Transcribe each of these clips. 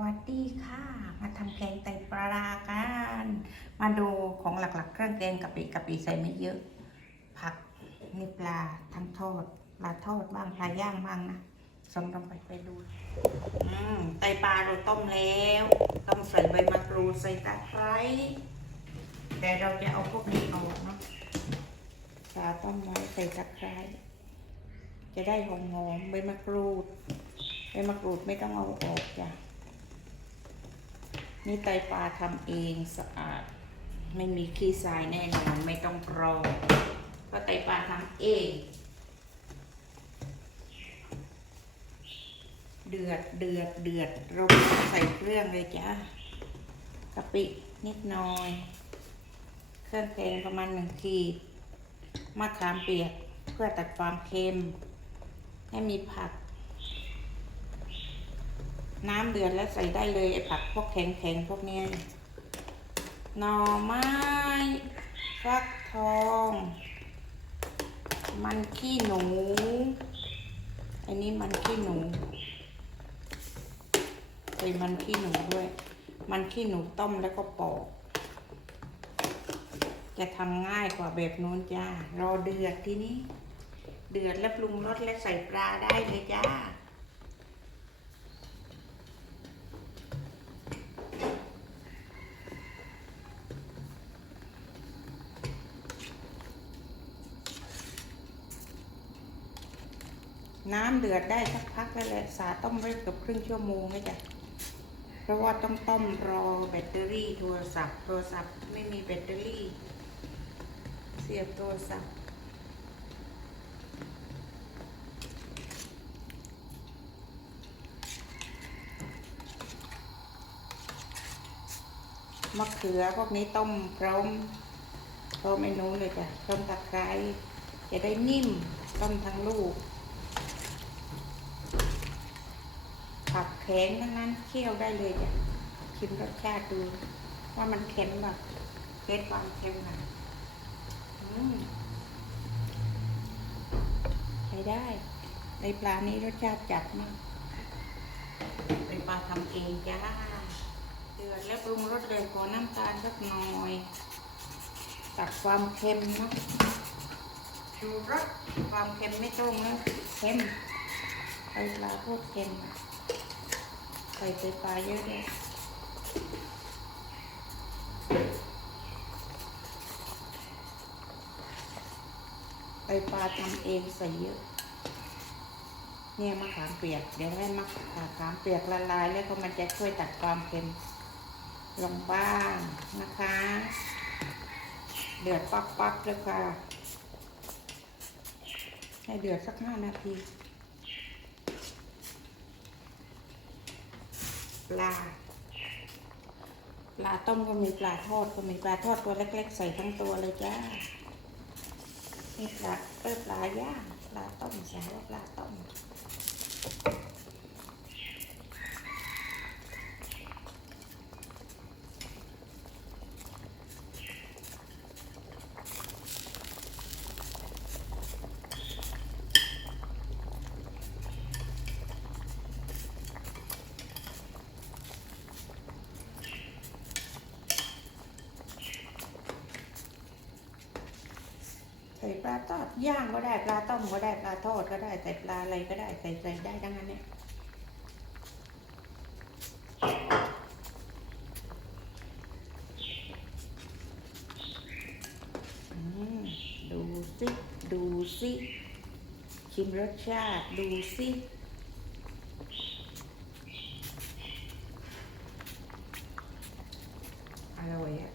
วัสดีค่ะ มาทำแกงไตปลากัน มาดูของหลักๆ เครื่องแกงกะปิกะปิใส่ไม่เยอะ ผักนี่ปลาทั้งทอดปลาทอดบ้างปลาย่างบ้างนะสมลงไปไปดู อืมไตปลาเราต้มแล้ว ต้องใส่ใบมะกรูดใส่ตะไคร้แต่เราจะเอาพวกนี้ออกเนาะปลาต้มไว้ใส่ตะไคร้จะได้หอมๆใบมะกรูดใบมะกรูดไม่ต้องเอาออกจ้ะ นี่ไตปลาทำเองสะอาด ไม่มีขี้ทรายแน่นอนไม่ต้องกรองเพราะไตปลาทำเอง เดือดเดือดเดือดเราใส่เครื่องเลยจ้ะกะปินิดหน่อย เครื่องแกงประมาณหนึ่งขีดมะขามเปียกเพื่อตัดความเค็ม ให้มีผัก น้ำเดือดแล้วใส่ได้เลยไอ้ผักพวกแข็งๆพวกนี้หน่อไม้ฟักทอง มันขี้หนู อันนี้มันขี้หนูใส่มันขี้หนูด้วย มันขี้หนูต้มแล้วก็ปอก จะทำง่ายกว่าแบบนู้นจ้ารอเดือดทีนี้ เดือดแล้วปรุงรสและใส่ปลาได้เลยจ้า น้ำเดือดได้สักพักแล้วแหละสาต้มไว้เกือบครึ่งชั่วโมงเลยจ้ะเพราะว่าต้องต้มรอแบตเตอรี่โทรศัพท์โทรศัพท์ไม่มีแบตเตอรี่ เสียบโทรศัพท์มะเขือพวกนี้ต้มพร้อมพร้อมเมนูเลยจ้ะต้มตะไคร้จะได้นิ่มต้มทั้งลูก ผักแข็งทั้งนั้นเคี่ยวได้เลยจ้ะชิมรสชาติดู ว่ามันเค็มแบบเค็มความเค็มค่ะอืมใช้ได้ ในปลานี้รสชาติจัดมากเป็นปลาทำเองจ้าเดือดแล้วปรุงรสเลยขอน้ำตาลสักหน่อยตัดความเค็มเนาะชูรสความเค็มไม่ต้องแล้วเค็มไอปลาโคตรเค็มอะ ใส่ไตปลาเยอะเลยไตปลาทำเองใส่เยอะ เนี่ยมะขามเปียก เดี๋ยวให้มะขามเปียกละลายแล้วก็มันจะช่วยตัดความเค็มลงบ้างนะคะ เดือดปักปักๆเลยค่ะ ให้เดือดสักห้านาที ปลา ปลาต้มก็มีปลาทอดก็มีปลาทอดตัวเล็ก ๆ ใส่ทั้งตัวเลยจ้านี่ปลาเออปลาย่างปลาต้มใส่ว่าปลาต้ม ปลาทอดย่างก็ได้ปลาต้มก็ได้ปลาทอดก็ได้ใส่ปลาอะไรก็ได้ใส่ใส่ได้ทั้งนั้นเนี่ยดูสิดูสิชิมรสชาติดูสิอร่อยอะ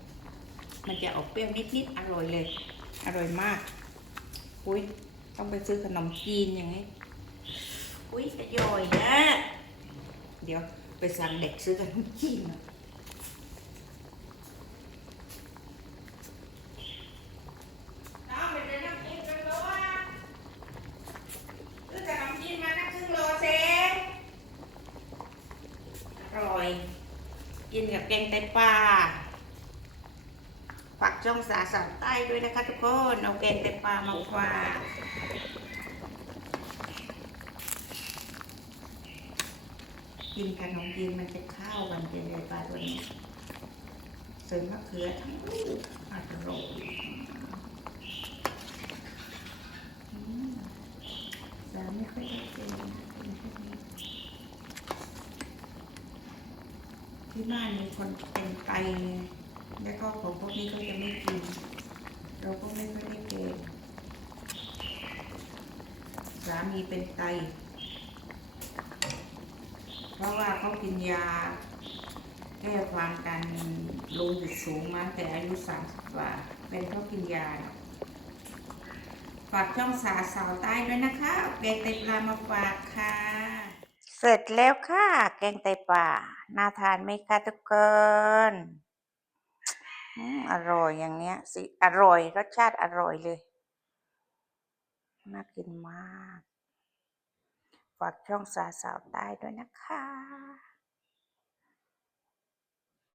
มันจะออกเปรี้ยวนิดๆ อร่อยเลย อร่อยมาก อุ้ยต้องไปซื้อขนมจีนอย่างนี้อุ้ยอร่อยนะ เดี๋ยวไปสั่งเด็กซื้อขนมจีนมาน้องไปเดินน้ำจีนกันเลยว่าซื้อขนมจีนมาตั้งครึ่งโลเซงอร่อยกินกับแกงไตปลาฝาก ช่องสาสาวใต้ด้วยนะคะทุกคนเอาแกงไตปลามาฝากกินขนมจีนมันจะข้าวกันเป็นเลยปลาตัวนี้ใส่มะเขือทั้งลูกอร่อยอืมไม่ค่อยได้กินนะกินพวกนี้ที่บ้านมีคนเป็นไต แล้วก็ของพวกนี้ก็จะไม่กิน เราก็ไม่ค่อยได้กินสามีเป็นไต เพราะว่าเขากินยาแก้ความดันโลหิตสูงมาแต่อายุสามสิบกว่า เป็นเพราะกินยาฝากช่องสาสาวใต้ด้วยนะคะแกงไตปลามาฝากค่ะ เสร็จแล้วค่ะ แกงไตปลาน่าทานไหมคะทุกคน อร่อยอย่างเนี้ยสิอร่อยรสชาติอร่อยเลย น่ากินมาก ฝากช่องสาสาวใต้ด้วยนะคะ